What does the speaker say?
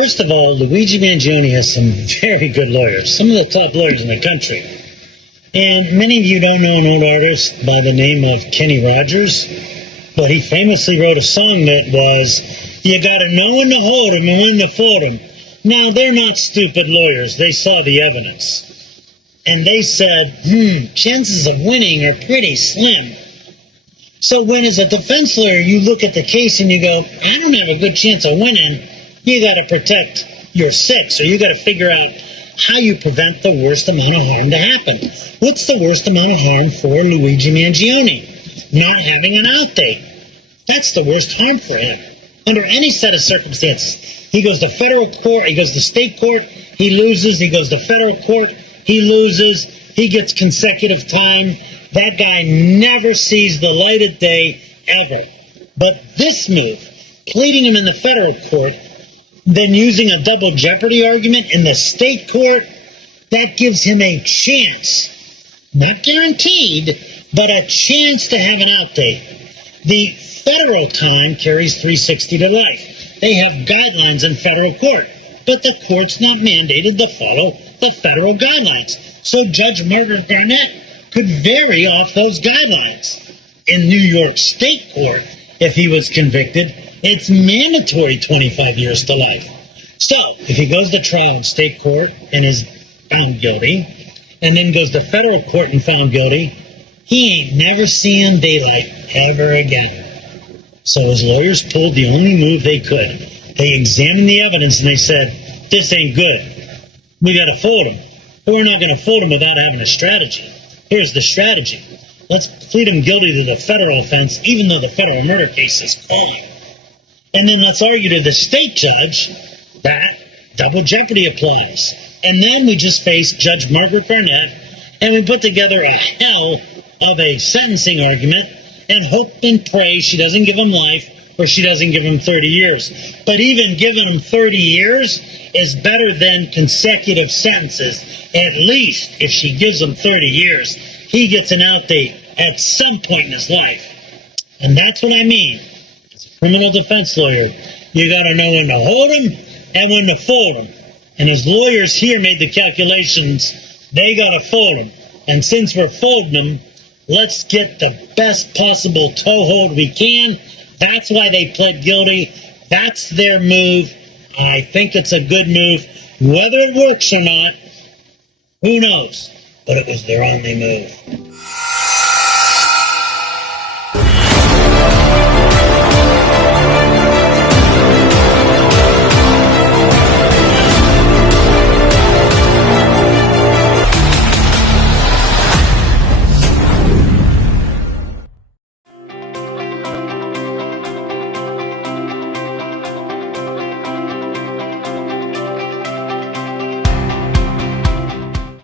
First of all, Luigi Mangione has some very good lawyers, some of the top lawyers in the country. And many of you don't know an old artist by the name of Kenny Rogers, but he famously wrote a song that was, "You gotta know when to hold 'em and when to fold 'em." Now, they're not stupid lawyers. They saw the evidence. And they said, chances of winning are pretty slim. So when, as a defense lawyer, you look at the case and you go, I don't have a good chance of winning, you got to protect your six, or you got to figure out how you prevent the worst amount of harm to happen. What's the worst amount of harm for Luigi Mangione? Not having an out date. That's the worst harm for him. Under any set of circumstances. He goes to federal court, he goes to state court, he loses, he goes to federal court, he loses, he gets consecutive time. That guy never sees the light of day, ever. But this move, pleading him in the federal court, then using a double jeopardy argument in the state court, that gives him a chance, not guaranteed, but a chance to have an out date. The federal time carries 360 to life. They have guidelines in federal court, but the court's not mandated to follow the federal guidelines. So Judge Margaret M could vary off those guidelines. In New York State court, if he was convicted, it's mandatory 25 years to life. So if he goes to trial in state court and is found guilty, and then goes to federal court and found guilty, he ain't never seeing daylight ever again. So his lawyers pulled the only move they could. They examined the evidence and they said, this ain't good. We got to fold him. But we're not going to fold him without having a strategy. Here's the strategy. Let's plead him guilty to the federal offense, even though the federal murder case is gone. And then let's argue to the state judge that double jeopardy applies. And then we just face Judge Margaret Garnett, and we put together a hell of a sentencing argument and hope and pray she doesn't give him life or she doesn't give him 30 years. But even giving him 30 years is better than consecutive sentences. At least if she gives him 30 years, he gets an out date at some point in his life. And that's what I mean. As a criminal defense lawyer, you got to know when to hold him and when to fold him. And his lawyers here made the calculations, they got to fold him. And since we're folding them, let's get the best possible toehold we can. That's why they pled guilty. That's their move. I think it's a good move. Whether it works or not, who knows? But it was their only move.